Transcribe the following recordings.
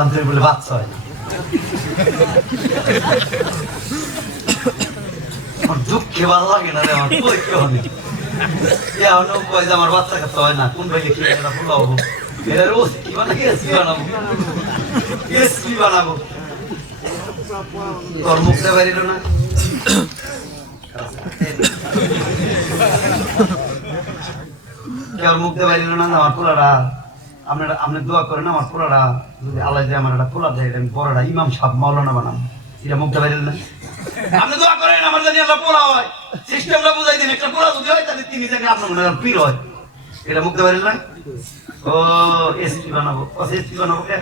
আমি বলে বাচ্চা হয় না। আমার দুঃখে ভালো লাগে না রে, আমার পরীক্ষা হবে এখনো কয় যে আমার বাচ্চা কাছে হয় না, কোন ভাই লিখে এটা ফুলাবো, এটা রোজ কি বানাবো, এসপি বানাবো, এসপি বানাবো। তোর মুখটা বেরিল না, কেউ মুখতে বেরিল না। আমার পোলারা আপনারা আপনি দোয়া করেন, আমার পোলারা যদি আল্লাহ যে আমার একটা পোলা দেয়, আমি বড়টা ইমাম সাহেব মাওলানা বানাবো, এটা মুখতে বেরিল না। আপনি দোয়া করেন আমার জানি আল্লাহ পোলা হয়, সিস্টেমটা বুঝাই দিন, একটা পোলা যদি হয় তাহলে তিনি জানি আপনার মনে হয় পীর হয়, এটা মুখতে বেরিল না। ও এসপি বানাবো, এসপি বানাবো কে?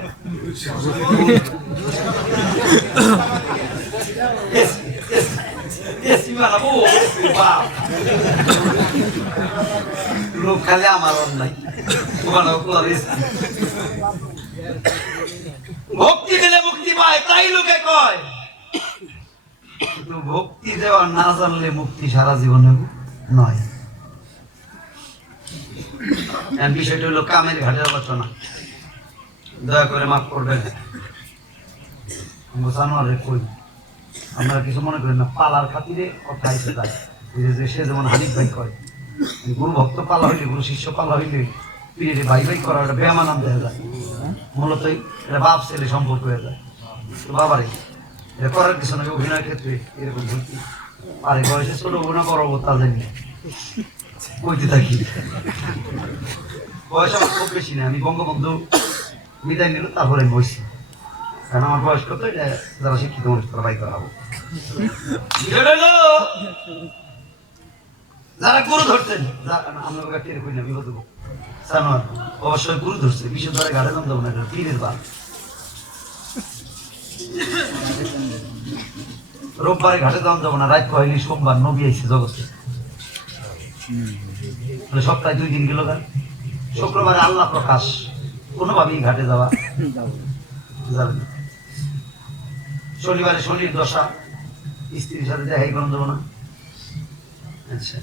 এসপি বানাবো, লোক খালি আমার অন্যায় বানাবো। ভক্তি দিলে মুক্তি পায় তাই লোকে কয়, কিন্তু ভক্তি দেওয়া না জানলে মুক্তি সারা জীবনে নয়। বিষয়টা হলো কামের ঘাটের আলোচনা, দয়া করে মাফ করবেন। জানোয়ারে কই আপনারা কিছু মনে করেন না, পালার খাতিরে কথা আইসে যায়, যে সে যেমন হানিফ ভাই কয়, গুরু ভক্ত পালা হইলে, গুরু শিষ্য পালা হইলে পিড়ে ভাই ভাই করা একটা বেমানাম দেওয়া যায়। মূলত এটা বাপ ছেলে সম্পর্ক হয়ে যায়। তো বাবারে এটা করার কিছু না, অভিনয়ের ক্ষেত্রে এরকম ভর্তি আরে বয়সে ছোট হবো না বড় হবো তা জানি না, কইতে থাকি। বয়স আমার খুব বেশি না, আমি বঙ্গবন্ধু বিদায় নিল তারপরে আমি বসছি, কারণ আমার বয়স কত, এটা যারা শিক্ষিত মানুষ তারা বাই করাবো। যারা গুরু ধরছেন আমরা টের করি না, বিপদ জানোয়ার অবশ্যই গুরু ধরছে, বিশেষ ধরে ঘাটে নাম দেবো না, এটা পীরের বাপ। রোববারে ঘাটে দাম যাবো না, রাত কয়নি সোমবার নবী আইছে জগতে, সপ্তাহে 2 দিন গেল গান। শুক্রবারে আল্লাহ প্রকাশ, কোনোভাবেই ঘাটে যাওয়া যাবে না। শনিবারে শনির দশা, স্ত্রীর সাথে দেখাই করা যাবো না। আচ্ছা,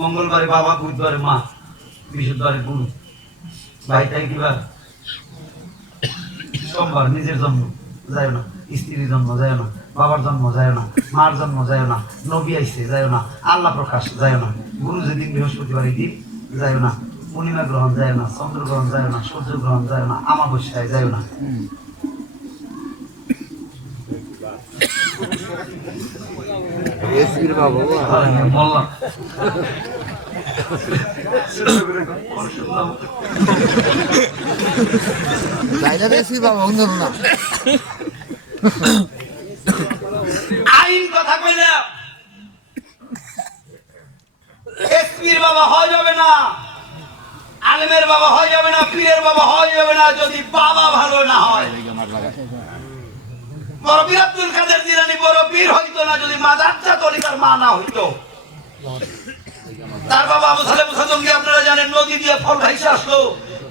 মঙ্গলবারে বাবা, বুধবারে মা, বৃহস্পতিবারে গুরু, ভাই তাই কিবার, সোমবার নিজের জন্ম যায় না, স্ত্রীর জন্ম যায় না, বাবার জন্ম যায় না, মার জন্ম যায় না, নবী আইছে যায় না, আল্লাহ প্রকাশ যায় না, গুরু যেদিন বৃহস্পতিবার দিন যায় না, পূর্ণিমা গ্রহণ যায় না, চন্দ্র গ্রহণ যায় না, সূর্য গ্রহণ যায় না, আমাবস্যায় যায় না। বললাম আইন কথা কইলে এসপির বাবা হয়ে যাবে না, আলেমের বাবা হয়ে যাবে না, পীরের বাবা হয়ে যাবে না যদি বাবা ভালো না হয়। বড় পীর আব্দুল কাদের জিলানী বড় পীর হইতো না যদি মাদারচা তরিকার মা না হইতো। তার বাবা আবু সালেম খাজঙ্গি আপনারা জানেন, নদী দিয়ে ফল খাইছে আসলো,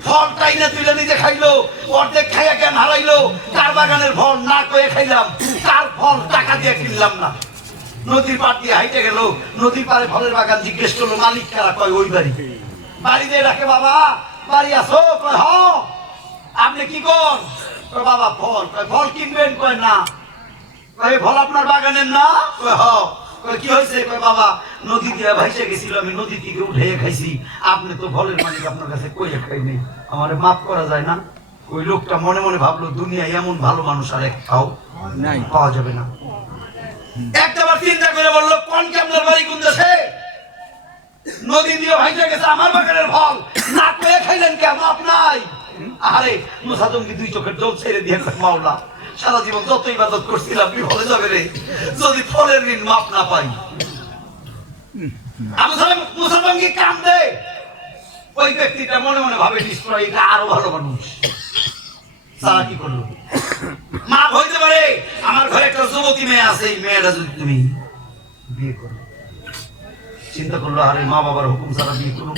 ফল টাইনা তুলে নিজে খাইলো, অর্ধেক খাইয়া জ্ঞান হারাইলো। তার বাগানের ফল না কয়ে খাইলাম, তার ফল টাকা দিয়ে কিনলাম না। নদীর পাড় দিয়ে হাইটে গেল, নদীর পাড়ে ফলের বাগান, জিজ্ঞেস করলো মালিক কারা, কয় ওই বাড়ি। বাড়ি দিয়ে ডাকে, বাবা বাড়ি আসো, কয় হ। আপনি কি কর, কয় বাবা ফল, কয় ফল কিনবেন, কয় না। কয় ফল আপনার বাগানের না, কয় হ। কয় কি হয়েছে, কয় বাবা নদী দিয়ে ভাইসে গেছিল, আমি নদী থেকে উঠে খাইছি, আপনি তো ফলের মালিক, আপনার কাছে কইয়া খাইনি, আমারে মাফ করা যায় না। ওই লোকটা মনে মনে ভাবলো দুনিয়ায় এমন ভালো মানুষ আর একটাও নাই, পাওয়া যাবে না। একটাবার চিন্তা করে বললো, কোন কি আপনার বাড়ি কোন দেশে, নদী দিয়ে ভাইসে গেছে আমার বাগানের ফল, না কয়ে খাইলেন কেন, মাপ নাই। আরে মুসা জঙ্গি 2 চোখের জল ছেড়ে দিয়ে মাওলা সারা জীবন যত ইবাদত করছিলাম বিফলে যাবে রে যদি ফলের ঋণ মাপ না পাই। মুসা জঙ্গি কান্দে, ওই ব্যক্তিটা মনে মনে ভাবে নিশ্চয় এটা আরো ভালো মানুষ। সারা কি করলো, মাপ হইতে পারে, আমার ঘরে একটা যুবতী মেয়ে আছে, এই মেয়েটা যদি তুমি বিয়ে করো। চিন্তা করলো, আরে মা বাবার হুকুম ছাড়া বিয়ে করো।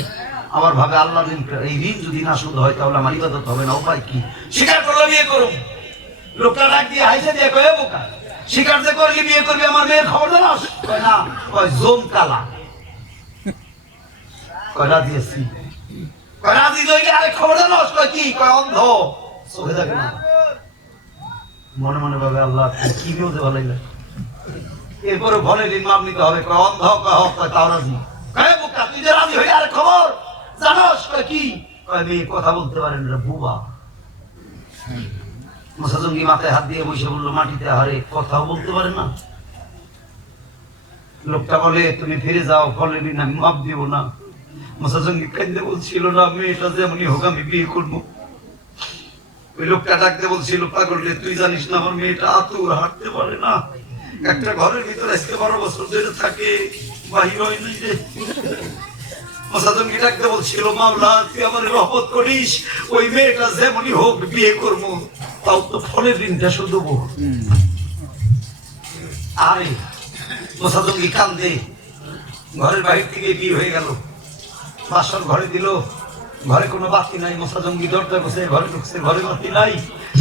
আবার ভাবে আল্লাহ এই ঋণ যদি না শুধু হয় তাহলে আমার ইবাদত হবে না, উপায় কি? স্বীকার করলো বিয়ে করো। লোকটা ডাক দিয়ে হাইসে দিয়ে কয়ে, বোকা স্বীকার যে করলি বিয়ে করবি, আমার মেয়ের খবর জানাস? কয় না, কয় জোম কালা। কয় রাজি আছি, কয় রাজি হইলে আরে খবর জানাস? কয় কি? কয় অন্ধ, চোখে দেখে না। মনে মনে ভাবে আল্লাহ কি বলতে ভালো লাগলো। এরপরে ঘরে ঋণ মাপ নিতে হবে, অন্ধ তাও রাজি। তুই যে রাজি হয়ে আর খবর জানোস কি কথা বলতে পারেন বুবা। মুসা জঙ্গি মাথায় হাত দিয়ে বসে বললো মাটিতে, আরে কথাও বলতে পারে না। লোকটা বলে তুমি ফিরে যাও, ফলে ঋণ আমি মাপ দিব না। মুসা জঙ্গি কান্দে বলছিল না মেয়েটা যেমনই হোক আমি বিয়ে করবো। ওই লোকটা ডাকতে বলছিল পাগল রে, তুই জানিস না আমার মেয়েটা আতুর হাঁটতে পারে না, একটা ঘরের ভিতরে আজকে 12 বছর ধরে থাকে, বাহির হয় নাই রে। মুসা জঙ্গি ডাকতে বলছিল মাওলা তুই আমার রহমত করিস, ওই মেয়েটা যেমনই হোক বিয়ে করবো, তাও তো ফলের ঋণটা শুধু দেবো। আরে মুসা জঙ্গি কান্দে, ঘরের বাহির থেকে বিয়ে হয়ে গেল, বাসর ঘরে দিল, ঘরে কোনো বাতি নাই। মুসা জঙ্গি দরজা বসে ঘরে ঢুকছে, ঘরে বাতি নাই।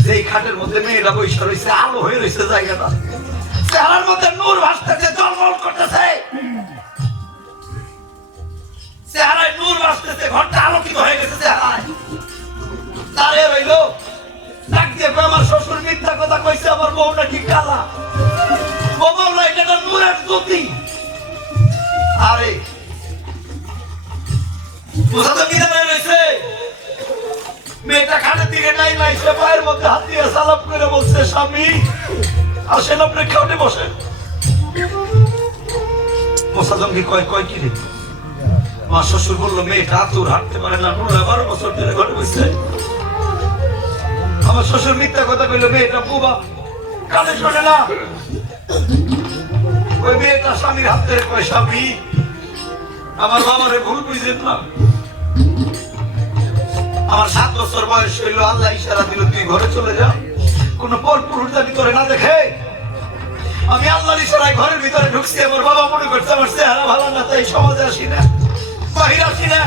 যেই খাটের মধ্যে মেয়েরা বসে রয়েছে, আলো হয়ে রয়েছে জায়গাটা, চেহারার মধ্যে নূর ভাসতেছে, জলমল করতেছে, চেহারায় নূর ভাসতেছে, ঘরটা আলোকিত হয়ে গেছে চেহারায়। দাঁড়িয়ে রইল, ডাক দিয়ে আমার শ্বশুর মিথ্যা কথা কইছে, আমার বউ নাকি কালা। ও বললো এটা নূরের জ্যোতি। আরে মেয়েটা খাটের দিকে নাই নাইছে, পায়ের মধ্যে হাত দিয়ে সালাম করে বলছে স্বামী আসেন আপনি খাটে বসেন। মুসা জঙ্গি কয় কি রে? আমার শ্বশুর বললো মেয়েটা আতুর হাঁটতে পারে না, 12 বছর ধরে ঘরে বসে। আমার শ্বশুর মিথ্যা কথা কইলো, মেয়েটা বুবা, কানে শোনে না। ওই মেয়েটা স্বামীর হাত ধরে কয় স্বামী আমার বাবারে ভুল বুঝলেন না, আমার 7 বছর বয়স হইল, আল্লাহ ইশারা দিল তুই ঘরে চলে যা, কোন পর পুরুষ জানি করে না দেখে। আমি আল্লাহর ইশারায় ঘরের ভিতরে ঢুকছি, আমার বাবা মনে করছে আমার চেহারা ভালো না, তাই সমাজে আসি না, বাহির আসি না।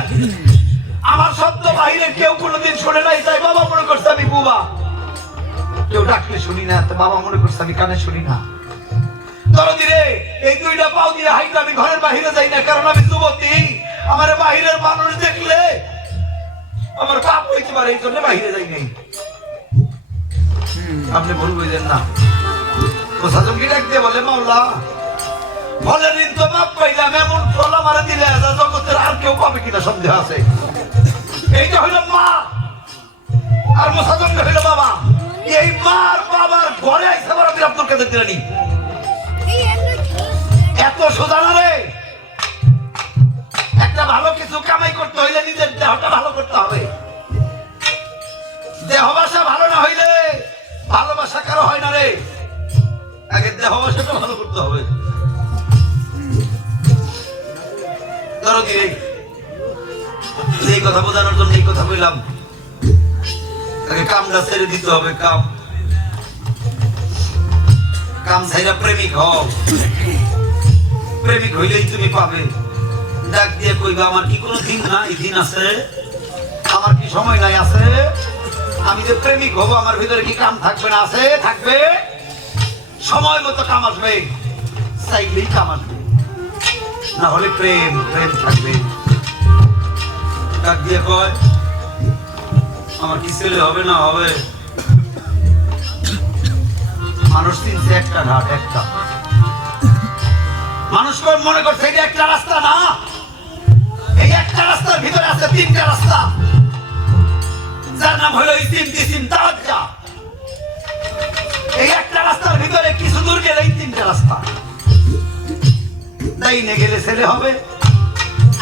আমার শব্দ বাহিরে কেউ কোনোদিন শুনে নাই, তাই বাবা মনে করছে আমি বুবা, কেউ ডাকলে শুনি না, তো বাবা মনে করছে আমি কানে শুনি না। দরদি রে, এই 2টা পাও দিয়ে হাইটা আমি ঘরের বাহিরে যাই না, কারণ আমি যুবতী, আমার বাহিরের মানুষ দেখলে আমার পাপ হইতে পারে, এই জন্য বাহিরে যাই নাই। আপনি ভুল বুঝলেন না। মুসা জঙ্গি ডাক দিয়ে বলে মাওলা ফলের ঋণ তো মাপ পাইলাম, এমন ফল আমার দিলে জগতের আর কেউ পাবে কিনা সন্দেহ আছে। এইটা হইল মা, আর মুসা জঙ্গি হইল বাবা। এই মার বাবার ঘরে আইসা বড় আপনার কাছে দিলেনি, এত সোজা না রে। একটা ভালো কিছু কামাই করতে হইলে নিজের দেহটা ভালো করতে হবে। দেহ ভাষা ভালো না হইলে ভালোবাসা কারো হয় না রে, আগে দেহ ভাষাটা ভালো করতে হবে। ধরো কি এই কথা বোঝানোর জন্য এই কথা বললাম, আগে কামটা ছেড়ে দিতে হবে। কাম ছাইরা প্রেমিক হও, প্রেমিক হইলেই তুমি পাবে। ডাক দিয়ে কইবা আমার কি কোনো দিন নাই, দিন আছে, আমার কি সময় নাই, আছে। আমি যে প্রেমিক হবো আমার ভিতরে কি কাম থাকবে না? আছে, থাকবে। সময় মতো কাম আসবে, চাইলেই কাম আসবে, না হলে প্রেম থাকবে। ডাক দিয়ে কয় আমার কি ছেলে হবে না হবে? মানুষ চিনছে একটা ঘাট, একটা মানুষ মনে করছে এটা একটা রাস্তা না, এই একটা রাস্তার ভিতরে আছে 3টা রাস্তা, যার নাম হলো ইসিম তাওয়াজ্জা। এই একটা রাস্তার ভিতরে কিছু দূর গেলে 3টা রাস্তা, ডাইনে গেলে ছেলে হবে,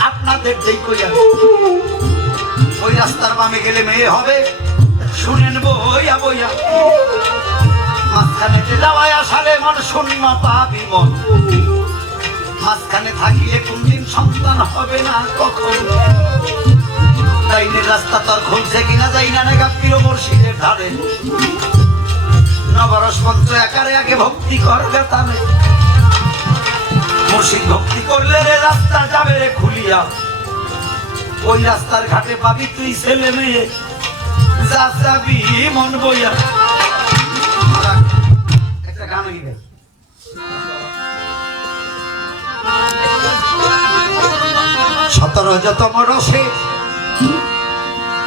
আপনাদের যেই কইয়া ওই রাস্তার বামে গেলে মেয়ে হবে। শুনেন বইয়া বইয়া মাঝখানে যাওয়ায় আসারে মন শূন্য পাবি মন, মাঝখানে থাকিলে কোনদিন সন্তান হবে না কখন। ডাইনের রাস্তা তোর খুলছে কিনা যাই না, গাপ্পির মুর্শিদের ধারে নবরস মন্ত্র একারে আগে ভক্তি করবে তানে, মুর্শিদ ভক্তি করলে রে রাস্তা যাবে রে খুলিয়া, ওই রাস্তার ঘাটে পাবি তুই ছেলে মেয়ে, যা যাবি মন বইয়া। একটা গান হয়ে গেছে, 17তম রসে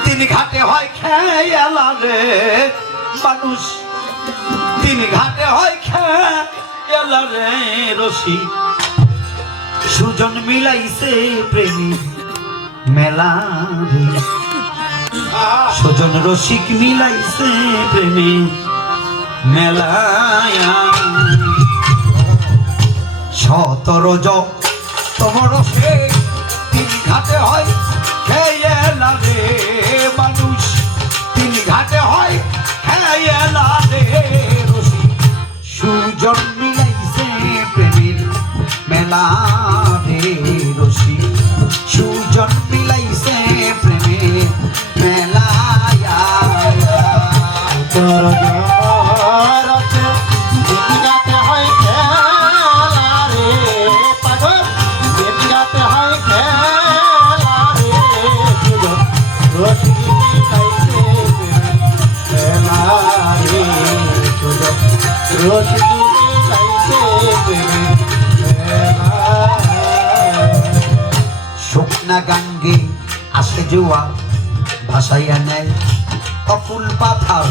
3 ঘাটে হয় খেয়ালা রে মানুষ, তিন ঘাটে হয় খেলা রে রসিক সুজন মিলাইছে প্রেমী মেলা রে সুজন রসিক মিলাইছে প্রেমী মেলায়া সতরজ তোমার সে তিন ঘাটে হয় খেলা রে মানুষ তিন ঘাটে হয় খেলা রে রসিক সুজন মিলাইছে প্রেমীর মেলা রে রসিক সুজন মিলাইছে প্রেমীর মেলায়া শুকনা গাঙ্গে আসে জুয়া ভাসাইয়া নেয় অকুল পাথার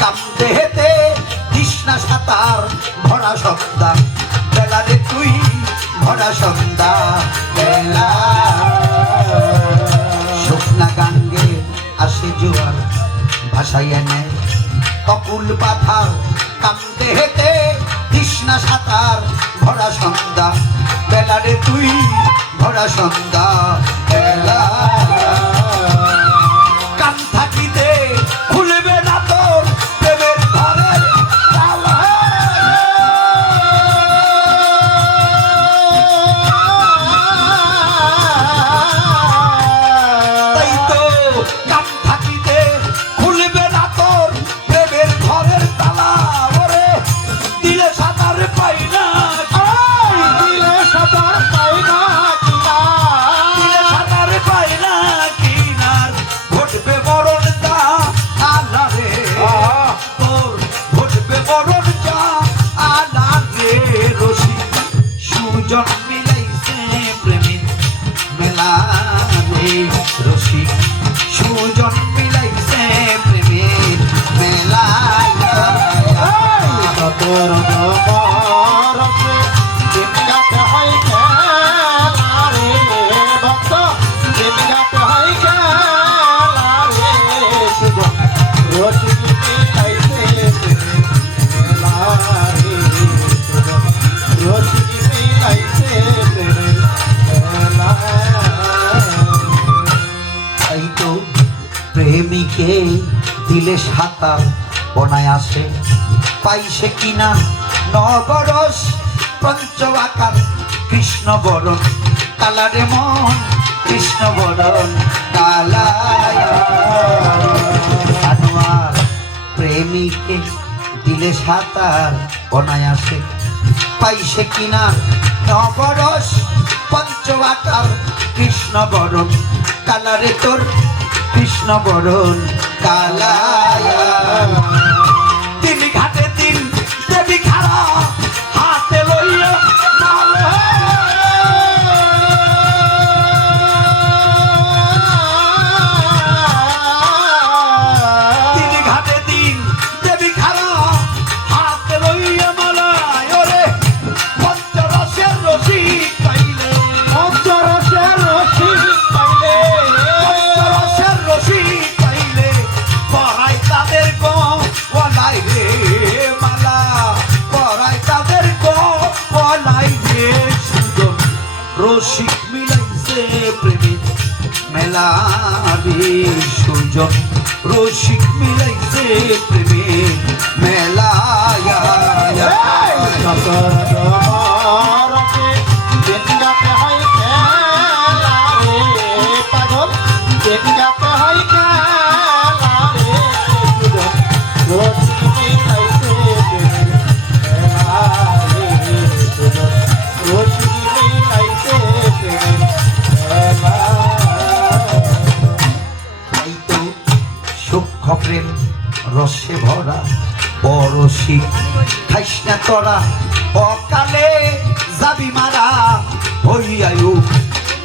কামতে হেতে কৃষ্ণা সাঁতার ভরা সন্ধ্যা বেলা রে তুই ভরা সন্ধ্যা বেলা শুকনা গাঙ্গে আসে জুয়ার ভাসাইয়া নেয় অকুল পাথার কামতে হেতে কৃষ্ণা সাঁতার ভরা সন্ধ্যা বেলা রে তুই ভরা সন্ধ্যা বেলা কান থাকিতে খুলবে না তোর প্রেমের ঘরের তালা তাই তো কান থাকিতে খুলবে না তোর প্রেমের ঘরের তালা ওরে দিলে সাঁতার পাই না দিলে সাঁতার পাই না দিলে সাঁতার পাই না কিনার ঘটবে মরণ দা আলা রে তোর ঘটবে মরণ যা আলা রে রসিক সুজন মিলাইছে প্রেমী মেলা রে রসিক সুজন মিলাইছে প্রেমীর মেলা তোর প্রেমিকে দিলে সাঁতার বনায় আসে পাইছে কিনা নগরস পঞ্চ আকার কৃষ্ণ বরণ কালারে মন কৃষ্ণ বরণ কালার প্রেমিকে দিলে সাঁতার বনায় আসে পাইছে কিনা নগরস পঞ্চ আকার কৃষ্ণ বরণ কালারে তোর কৃষ্ণ বরণ কালায়া তিন ঘাটে তিন দেবী খাড়া হাতে লইয়া তিন ঘাটে তিন দেবী খাড়া হাতে লইয়া মালায় ওরে পঞ্চরসের রসিক পাইলে পঞ্চরসের রসিক পাইলে পঞ্চরসের রসিক পাইলে পড়াই তাদের গলাই রে মালা পড়াই তাদের গলাই রে সুজন রসিক মিলাইছে প্রেমী মেলা রে সুজন রসিক মিলাইছে প্রেমী মেলা সূক্ষ্ম প্রেম রসে ভরা পরশিক খাইস না তোরা অকালে যাবি মারা হইয়ায়ু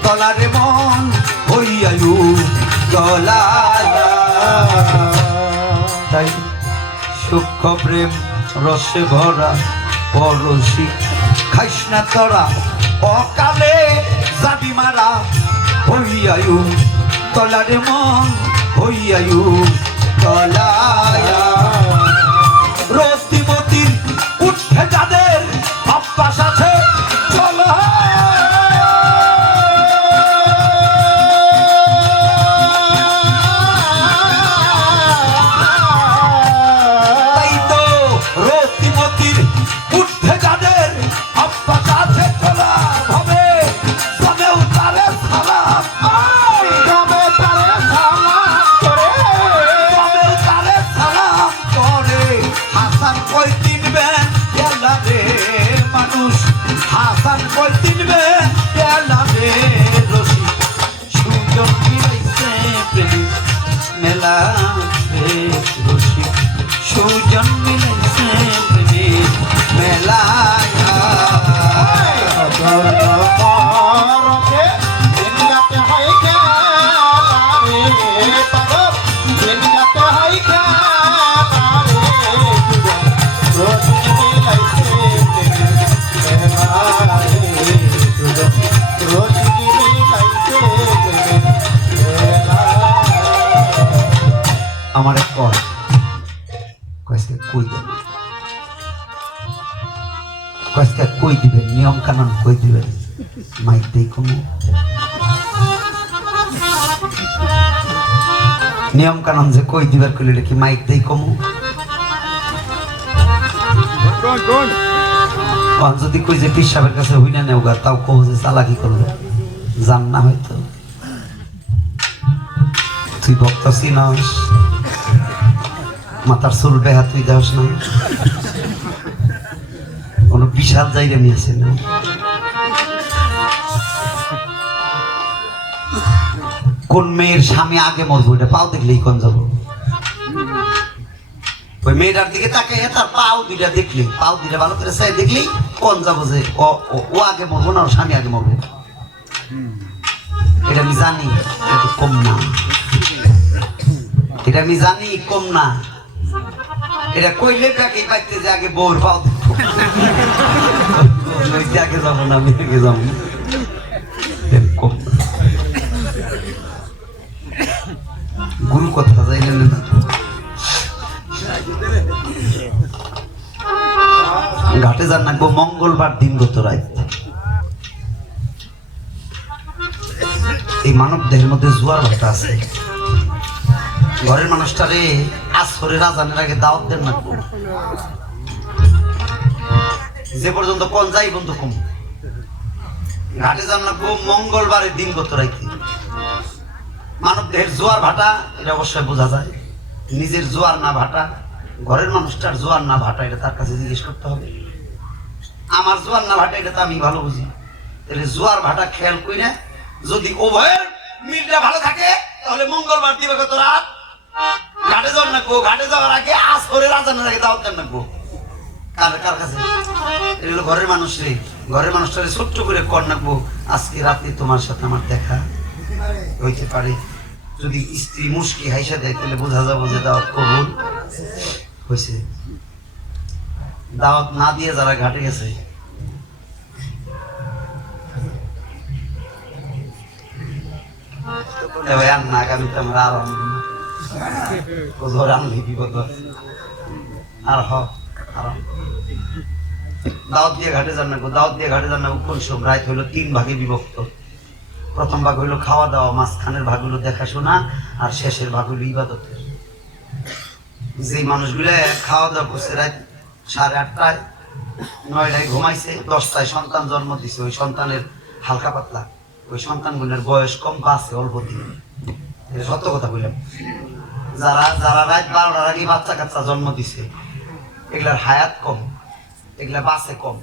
তলারে মন হইয়ায়ু তলা তাই সূক্ষ্ম প্রেম রসে ভরা পরশি খাইস না তোরা অকালে যাবি মারা হইয়ায়ু তলারে মন হইয়ায়ু তলায়া রতিমতির উঠে যাদের অভ্যাস আছে চলো তাই তো রতিমতির উঠে যাদের অভ্যাস আছে চলা হবে সবেও তারে সালাম সবেও তারে সালাম করে হাসান কই কিনবেন গেলা রে মানুষ হাসান কই কিনবেন গেলা রে রশি সুজন মিলাইছে প্রেম মেলা রে রশি সুজন মিলাইছে প্রেম মেলা আমার এক কই দিবেন নিয়ম কানুন কই দিবেন মাইক দেই কোনো নিয়ম কানুন যে কই দিবার কইলে কি মাইক দেই কমু যদি কই যে পিসাবের কাছে হই না নেওগা তাও কহ যে চালাকি করবে জান না হয়তো তুই বক্তা চিনাস মাথার চুল বেহা তুই যাস না কোন বিশাল জায়গা নিয়েছে না কোন মেয়ের স্বামী আগে মরবো এটা পাও দেখলেই কোন যাবো ওই মেয়েটার দিকে তাকে তার পাও দুইটা দেখলি পাও দুইটা ভালো করে চাই দেখলি কোন যাবো যে ও আগে মরবো না ওর স্বামী আগে মরবো এটা আমি জানি কিন্তু কম না এটা আমি জানি কম না এটা কইলে ব্যাকে পাইতে যে আগে বউর পাও দেখবো আগে যাবো না আমি আগে যাবো কম না গুরু কথা যাইলেন না ঘাটে যান না গো মঙ্গলবার দিন গত রাত এই মানব দেহের মধ্যে জোয়ার ভাটা আছে ঘরের মানুষটারে আসরের আজানের আগে দাওয়াত দেন না যে পর্যন্ত কোন যাই বন্ধু কম ঘাটে যান না গো মঙ্গলবারের দিন গত রাইতে মানব দেহের জোয়ার ভাটা এটা অবশ্যই বোঝা যায় নিজের জোয়ার না ভাটা ঘরের মানুষটার জোয়ার না ভাটা এটা তার কাছে জিজ্ঞেস করতে হবে আমার জোয়ার না ভাটা এটা তো আমি ভালো বুঝি তাহলে জোয়ার ভাটা খেয়াল করি না যদি উভয়ের মিলটা ভালো থাকে তাহলে মঙ্গলবার দিবে কত রাত ঘাটে যাওয়ার না গো ঘাটে যাওয়ার আগে আসরের আজানের আগে দাওয়াত দেন না গো কার কাছে এগুলো ঘরের মানুষ রে ঘরের মানুষটারে ছোট্ট করে কর নাকবো আজকে রাতে তোমার সাথে আমার দেখা হইতে পারে যদি স্ত্রী মুশকি হাইসা দেয় তাহলে বোঝা যাবো যে দাওয়াত কবুল হয়েছে দাওয়াত না দিয়ে যারা ঘাটে গেছে আর না আগামী তো আমরা আরাম বিপদ আর দাওয়াত দিয়ে ঘাটে যান না দাওয়াত দিয়ে ঘাটে যান না কোন সময় রাত হইলো 3 ভাগে বিভক্ত প্রথম ভাগ হইলো খাওয়া দাওয়া মাঝখানের ভাগ হইলো দেখাশোনা আর শেষের ভাগ হইলো ইবাদতের যে মানুষগুলো খাওয়া দাওয়া করছে রাত 8:30টায় 9টায় ঘুমাইছে 10টায় সন্তান জন্ম দিছে ওই সন্তানের হালকা পাতলা ওই সন্তানগুলোর বয়স কম বাঁচে অল্প দিন সত্য কথা বললাম যারা যারা রাত 12টার আগে বাচ্চা কাচ্চা জন্ম দিছে এগুলার হায়াত কম এগুলা বাঁচে কম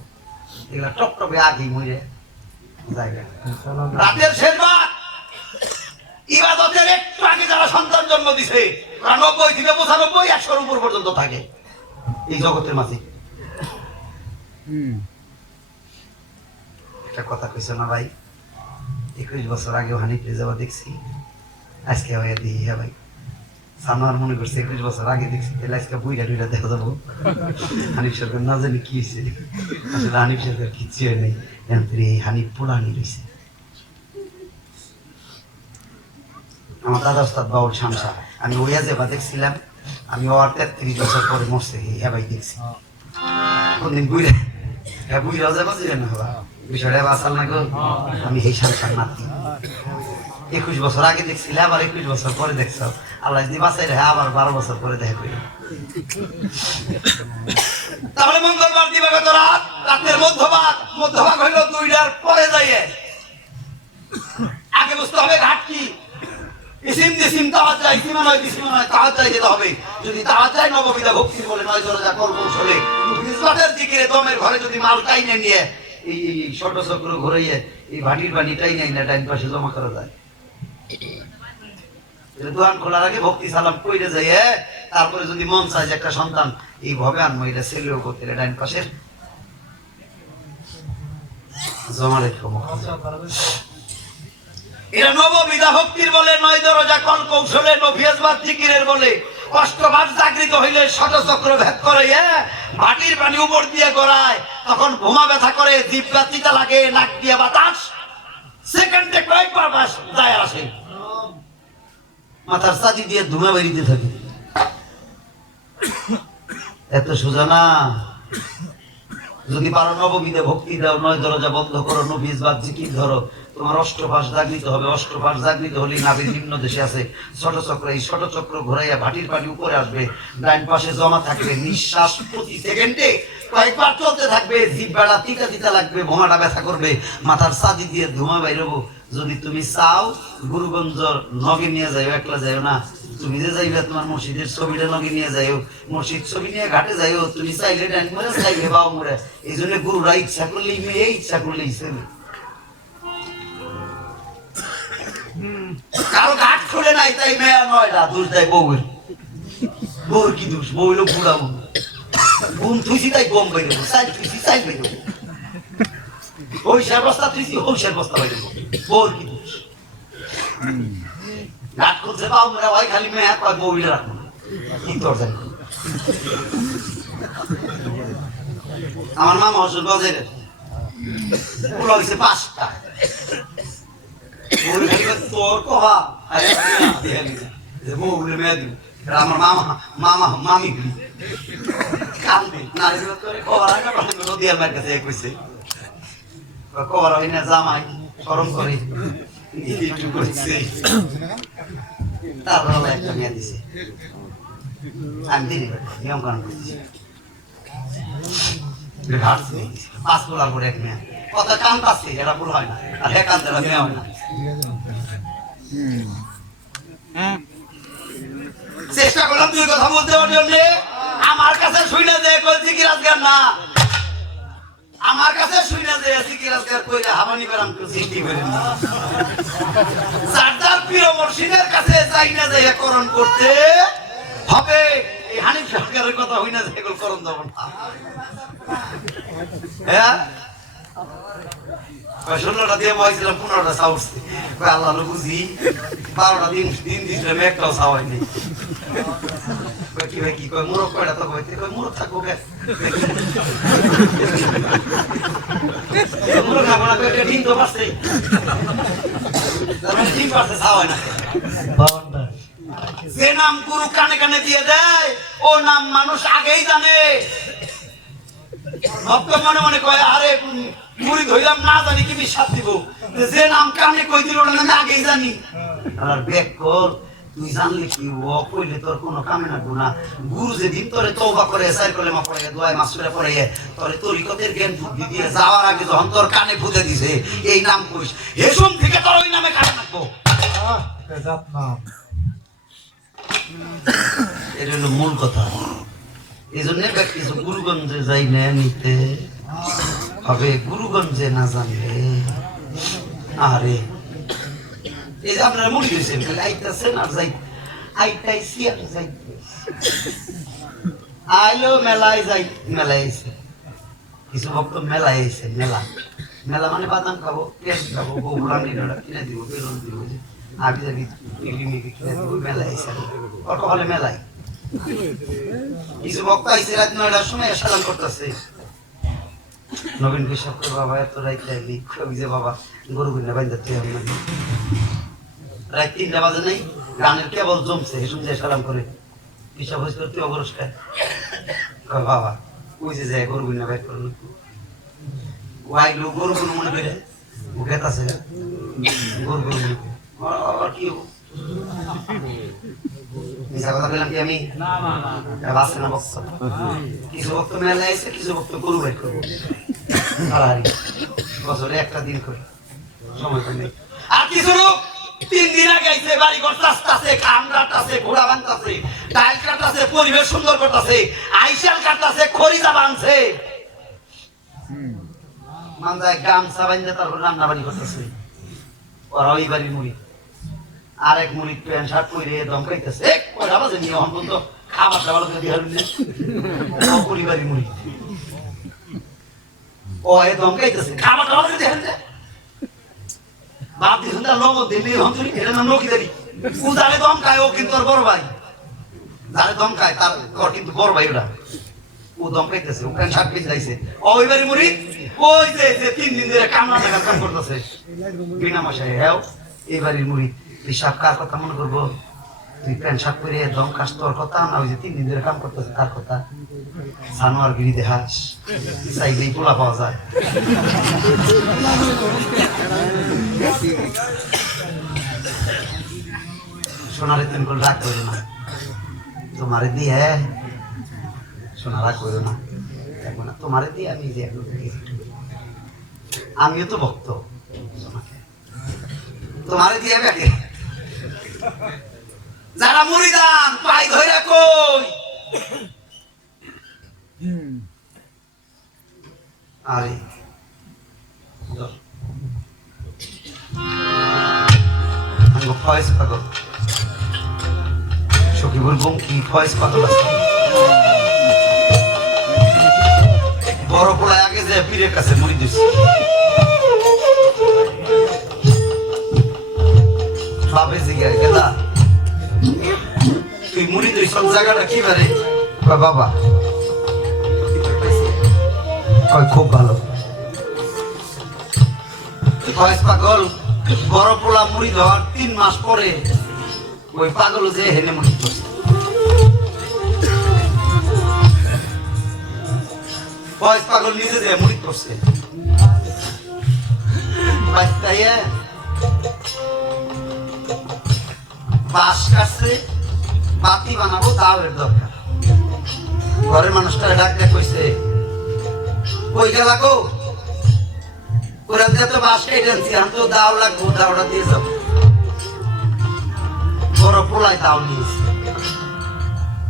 এগুলা টপটপে আগেই মরে রাতের শেষ ভাগ ইবাদতের একটু আগে যারা সন্তান জন্ম দিছে 90 থেকে 95 100-র উপর পর্যন্ত থাকে এই জগতের মাঝে একটা কথা কইছে না ভাই 21 বছর আগে হানিফে যাওয়া দেখছি আজকে হয়ে দিই হ্যাঁ ভাই আমার মনে করছে 21 বছর আগে দেখছি তাহলে আজকে বুইরা টুইরা দেখা যাবো। হানিফ সরকার না জানি কি হয়েছে, আসলে হানিফ সরকার কিচ্ছু হয় নাই, হানিফ পুরানি রয়েছে। আমার দাদা ওস্তাদ বাউল শামসা, আমি ওইয়া যেবা দেখছিলাম, আমি ওর 33 বছর পরে মরছে এবাই দেখছি। কোনদিন বুইরা হ্যাঁ বুইরাও যাবো ছিলেন না বাবা বিষয়টা বাসাল না গো। আমি এই শামসার নাতি 21 বছর আগে দেখছিলাম, আবার 21 বছর পরে দেখছ। আল্লাহ যদি বাঁচাই রাখে আবার 12 বছর পরে দেখা করি। তাহলে মঙ্গলবার দিবাগত রাত, রাতের মধ্যভাগ হইল 2টার পরে যাইয়ে। আগে বুঝতে হবে ঘাট কি, ইসিম দিসিম তাওয়াজ যায়, ইসিমা নয় দিসিমা নয় তাওয়াজ যায় যেতে হবে। যদি তাওয়াজ যায় নববিধা ভক্তির বলে 9 দরজা কৌশলে ইসবাতের দিকে দমের ঘরে যদি মাল টাইনে নিয়ে এই ছোট চক্র ঘুরাইয়ে এই ভাটির পানি টাইনে না ডাইন পাশে জমা করা যায়। দোকান খোলার আগে ভক্তি সালাম কইরে যায়, তারপরে যদি মন চায় যে একটা সন্তান এইভাবে আনবো, এটা ছেলেও করতে ডাইন পাশে জমা রেখে। এরা নববিধা ভক্তির বলে, 9 দরজা কল কৌশলে, নভিয়াজবাদ জিকিরের বলে। অষ্টবাদ জাগৃত হইলে ষটচক্র ভেদ করে ভাটির পানি উপর দিয়ে গড়ায়, তখন ঘুমা ব্যথা করে, জিহ্বা তিতা লাগে, নাক দিয়ে বাতাস সেকেন্ডে কয়েকবার বাস যায় আর আসে, মাথার চাঁদি দিয়ে ধুমা বেরিতে থাকে। এত সোজা না। যদি পারো নববিধে ভক্তি দাও, 9 দরজা বন্ধ করো, নভিয়াজবাদ জিকির ধরো, তোমার অষ্টপাশ জাগৃত হবে। অষ্টপাশ জাগৃত হলে নাভির নিম্ন দেশে আছে ষটচক্র, এই ষটচক্র ঘোরাইয়া ভাটির পানি উপরে আসবে, ডাইন পাশে জমা থাকবে। নিঃশ্বাস প্রতি সেকেন্ডে কয়েকবার চলতে থাকবে, জিহ্বাটা তিতা তিতা লাগবে, ভোমাটা ব্যথা করবে, মাথার চাঁদি দিয়ে ধুমা বাইরবো। যদি তুমি চাও গুরুগঞ্জ নগে নিয়ে যাইও, একলা যাইও না। তুমি যে যাইবে তোমার মসজিদের ছবিটা নগে নিয়ে যাইও, মসজিদ ছবি নিয়ে ঘাটে যাইও। তুমি চাইলে ডাইন মরে চাইলে বাও মরে, এই জন্য গুরুরা ইচ্ছা করলেই মেয়ে, ইচ্ছা করলেই ছেলে। কারো ঘাট খুলে নাই তাই মেয়া নয়টা দোষ দেয় বউয়ের। বউর কি দোষ? বউ হইলো বুড়া বউ, ঘুম থুইছি তাই গম বাইরে, চাইল থুইছি চাইল বাইরে, হইসার বস্তা থুইছি হইসার বস্তা বাইরে, বউর কি দোষ? ঘাট খুলছে বাউ মেরা হয়, খালি মেয়া কয় বউ হইলে রাখবো কি তোর জানি। আমার মামা হসুর বাজারের পোলা হয়েছে 5টা। তোর কহা আমার মামা মামা মামি কান্দে নদীয়ার মায়ের কাছে কইছে কবার হয় না জামাই সরম করে একটু করেছে, তারপর একটা মেয়ে দিছে। আমি দিদি নিয়ম কানুন করছি, 5 পোলার করে এক মেয়ে কথা কান পাচ্ছে, এটা ভুল হয় না, আর হ্যাঁ কান্দে মেয়ে হয় না। চেষ্টা করলাম 2 কথা বলতে জন্য, আমার কাছে শুনে যে কইছি কি রাজগার না, আমার কাছে শুনে যে কি রাজগার কইলে হামানি বেরাম সৃষ্টি করে না। সারদার প্রিয় মুর্শিদের কাছে যাই না যে করণ করতে হবে, এই হানিফ সরকারের কথা হই না যে এগুলো করণ দেব না। হ্যাঁ 16টা দিয়ে বসছিলাম, 15টা সাউসছে, আল্লাহ বুঝি 12টা দিন দিয়েছিলাম, একটাও সাওয়াইনি। কি ভাই কি কয় মোরগ কয়টা তো কইতে কয় মোরগ থাকবো কে মোরগ না বলা কয় ডিম তো পারছে, তার মানে ডিম পারছে সাওয়াই না। যে নাম গুরু কানে কানে দিয়ে দেয় ও নাম মানুষ আগেই জানে। ভক্ত মনে মনে কয় আরে মুড়ি ধইলাম না জানি কি বিশ্বাস দিব, যে নাম কানে কই দিল ওটা আমি আগেই জানি। আর বেক কর, তুই জানলে কি ও কইলে তোর কোনো কামে না গুনাহ। গুরু যেদিন তোরে তওবা করে সাইর করে মা পড়ে দোয়া মাসুরা পড়ে তোরে তরিকতের জ্ঞান বুদ্ধি দিয়ে যাওয়ার আগে যখন তোর কানে ফুঁদে দিছে এই নাম কইস, হেসুম থেকে তোর ওই নামে কানে রাখবো। বেজাত নাম, এটা হলো মূল কথা। এই জন্য ব্যক্তি গুরুগঞ্জে যাই না নিতে হবে, গুরুগঞ্জে না জানলে আরে এই যে আপনারা মনে দিয়েছেন খালি আইতেছেন আর যাই আইতাইছি আর যাই আইলো মেলায় যাই, মেলায় আইছে কিছু ভক্ত মেলায় আইছে। মেলা মেলা মানে বাদাম খাবো, পেঁয়াজ খাবো, বউ রান্নি কিনে দিব, বেলুন দিব, আমি জানি মেলায় ওর কপালে মেলায় কিছু বক্তা আইসে রাত 9টার সময় সালাম করতেছে নবীন বিশ্বাস বাবা এত রাইত লাগলি যে বাবা গরু কিনে বাইন্দা তুই আমি রাত 3টা বাজে নাই গানের কেবল জমছে হেসুম যে সালাম করে বিশ্বাস হয়েছিল তুই অগরস খায় বাবা ওই যে যায় গরু কিনে বাইর করলো ওয়াইলো গরু কোনো মনে করে ও খেতাছে গরু গরু আর কি মিশা কথা বললাম কি আমি বাসে না বক্ত কিছু বক্ত মেলায় এসে কিছু বক্ত গরু বাইর করবো বছরে একটা দিন করে সময় নেই আর কিছু লোক 3 দিন আগে আইছে বাড়ি ঘর চাষতাছে খাম কাটতাছে ঘোড়া বানতাছে ডাল কাটতাছে পরিবেশ সুন্দর করতেছে আইসাল কাটতাছে খড়িজা বানছে মানজায় গামছা বান্ধে তারপর রান্না বাড়ি করতেছে ওরা ওই বাড়ির মুড়ি আর এক মুড়ি প্যান্ট শার্ট পরে দমকাইতেছে কয়টা বাজে নিয়ে অন্তত তো খাবার দাবার দিয়ে হারুন পরিবারের মুড়ি ও এ দমকাইতেছে খাবার দাবার দিয়ে হারুন বাপ দিছুন তার নগদ দিলি হন্তরি এটা নাম নকিদারি ও যারে দমকায় ও কিন্তু তোর বড় ভাই যারে দমকায় তার তোর কিন্তু বড় ভাই ওটা ও দমকাইতেছে ও প্যান্ট শার্ট পিছ লাইছে ওই বাড়ির মুড়ি ওই যে 3 দিন ধরে কামনা জায়গা কাম করতেছে বিনা মশাই হ্যাঁ এই বাড়ির মুড়ি হিসাব কার কথা মনে করবো তুই প্যান্ট শার্ট পরে দম কাজ তোর কথা না ওই যে 3 দিন ধরে কাম করতেছে তার কথা সানোয়ার গিরি দেখাস চাইলেই পোলা পাওয়া যায় সোনারে তুমি বল রাগ করো না তোমারে দিয়ে সোনা রাগ করো না তোমারে দিয়ে আমি যে আমিও তো ভক্ত তোমারে দিয়ে ব্যাগে যারা মুরিদান পাই ধইরা কই আরে আমি ফয়েজ পাগল সখী বলবো কি ফয়েজ পাগল আছে বড় পোলায় আগে যে পীরের কাছে মুড়ি দিছি বাপে জিজ্ঞাসা গেলা তুই মুড়ি দিস সব জায়গাটা কি বারে বাবা খুব ভালো ফয়েজ পাগল বড় পোলা মুড়ি দেওয়ার 3 মাস পরে ওই পাগল যে হেনে মুড়ি করছে ফয়েজ পাগল নিজে যে মুড়ি করছে বাঁশ কাটছে বাতি বানাবো দাওয়ের দরকার ঘরের মানুষটা ডাক দিয়ে কইছে কই গেলা গো ওরা দিয়ে তো বাঁশ কেটে আনছি আমি তো দাও লাগবো দাওটা দিয়ে যাবো বড় পোলায় দাও নিয়েছে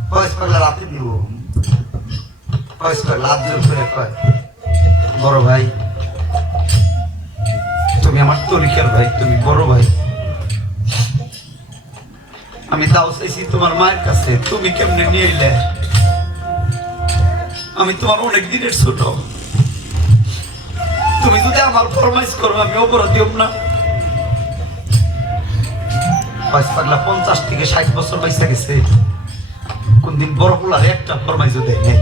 ফয়েজ পাগলা রাতে দিব ফয়েজ পাগলা হাত জোর করে কয় বড় ভাই তুমি আমার তরিকার ভাই তুমি বড় ভাই আমি দাও চাইছি তোমার মায়ের কাছে তুমি কেমনে নিয়ে এলে আমি তোমার অনেক দিনের ছোট তুমি যদি আমার ফরমাইশ করো আমি অপরাধী হব না ফয়েজ পাগলা 50 থেকে 60 বছর বয়সে গেছে কোনদিন বড় পোলার একটা ফরমাইশও দেয় নাই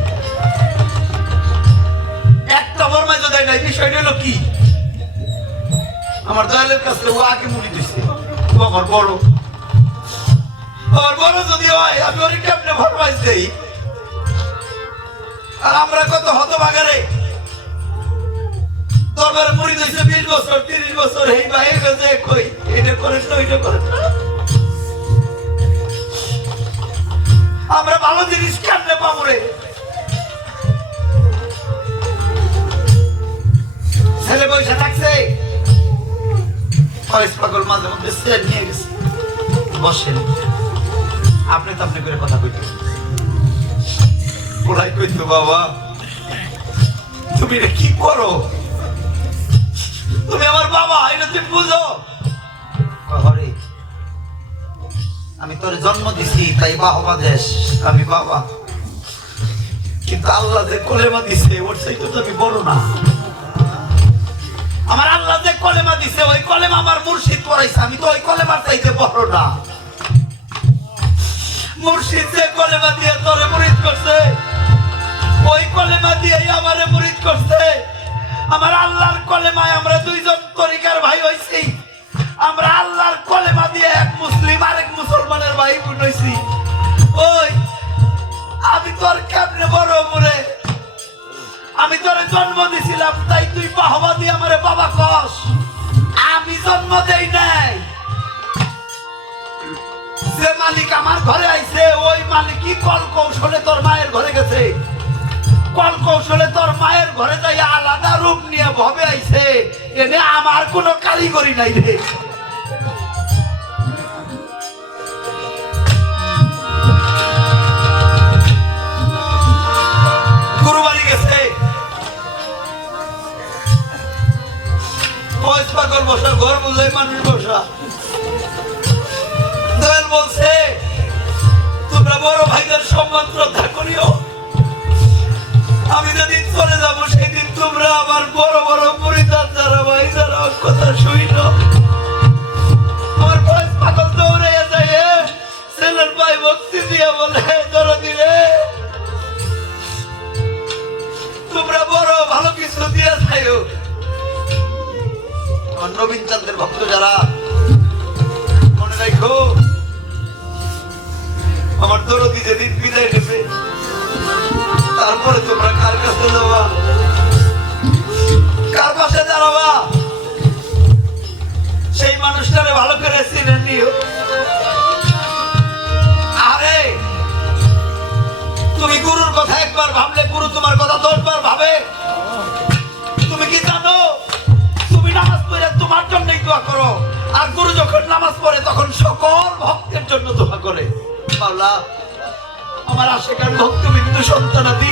একটা ফরমাইশও দেয় নাই বিষয়টা হলো কি আমার দয়ালের কাছে ও আগে মুড়ি দিছে ও আমার বড় যদি হয় আমি ওর কেমনে ফরমাইশ দেই আর আমরা কত হতভাগারে দরবারে মুড়ি দিয়েছে 20 বছর 30 বছর এই ভাই গেছে কই এটা করেন না ওইটা করেন না আমরা ভালো জিনিস কেমনে পাবো রে ছেলে বসে থাকছে ফয়েজ পাগল মাঝে মধ্যে চেয়ার নিয়ে গেছে বসেন আপনি তো আপনি করে কথা কইতে বলাই কইতো বাবা তুমি কি করো তুমি আমার বাবা এটা তুমি বুঝো হরে আমি তোর জন্ম দিছি তাই বাবা দেশ আমি বাবা কিন্তু আল্লাহ যে কোলেমা দিছে ওর চাইতে তো আমি বড় না আমার আল্লাহ যে কলেমা দিছে, ওই কলেমা আমার মুর্শিদ পড়াইছে, আমি তো ওই কলেমার চাইতে বড় না। মুর্শিদ যে কলেমা দিয়ে তোরে মুরিদ করছে, ওই কলেমা দিয়েই আমারে মুরিদ করছে। আমার আল্লাহর কলেমায় আমরা দুইজন তরিকার ভাই হইছি। আমরা আল্লাহর কলেমা দিয়ে এক মুসলিম আরেক মুসলমানের ভাই বোন হইছি। ওই আমি তোর কেমনে বড় মুরে, আমি তোরে জন্ম দিছিলাম, তাই তুই বাহবা দিয়ে আমারে বাবা কস। আমি জন্ম দেই নাই, যে মালিক আমার ঘরে আইছে ওই মালিকই কল কৌশলে তোর মায়ের ঘরে গেছে। কল কৌশলে তোর মায়ের ঘরে যাই আলাদা রূপ নিয়ে ভবে আইছে, এনে আমার কোনো কারিগরি নাই রে। গুরুবাড়ি গেছে, পাগল বসা ঘর বুঝলে মানুষ বসা। দয়াল বলছে তোমরা বড় ভাইদের সম্মান শ্রদ্ধা করিও। আমি যেদিন চলে যাবো সেদিন তোমরা আমার বড় বড় পরিবার যারা ভাই যারা কথা শুইল। আমার বয়স পাগল দৌড়ে যায়, ছেলের ভাই ভক্তি দিয়ে বলে ধরো দিলে তোমরা বড় ভালো কিছু দিয়ে যাইও। নবীন চাঁদের ভক্ত যারা মনে রাখো, আমার দরদি যেদিন বিদায় নেবে তারপরে তোমরা কার কাছে যাবা, কার পাশে দাঁড়াবা, সেই মানুষটারে ভালো করে চিনে নিও। আরে তুমি গুরুর কথা একবার ভাবলে গুরু তোমার কথা 10 বার ভাবে। তুমি কি জানো, তুমি নামাজ পড়ে তোমার জন্যই দোয়া করো, আর গুরু যখন নামাজ পড়ে তখন সকল ভক্তের জন্য দোয়া করে। মাওলা আমার আশেকার ভক্তবিন্দু সন্তানাদি